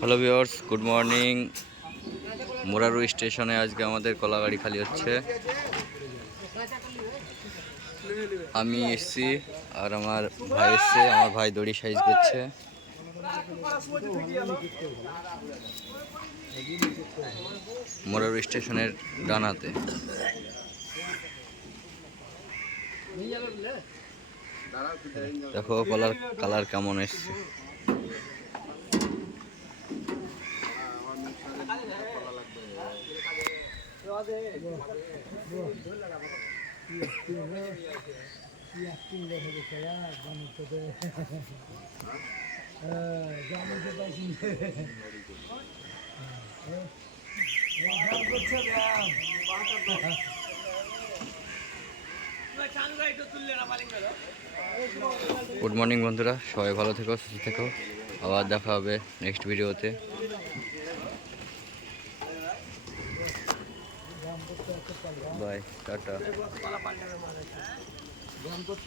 Hello viewers, good morning. মোরারু স্টেশনে আজকে আমাদের কলা গাড়ি খালি হচ্ছে। আমি এসছি আর আমার ভাই এসছে। আমার ভাই দড়ি সাইজ করছে। মোরারু স্টেশনের ডানাতে দেখো কলার কালার কেমন এসছে। গুড মর্নিং বন্ধুরা, সবাই ভালো থেকো, সুস্থ থেকো। আবার দেখা হবে নেক্সট ভিডিওতে। Bye, tata.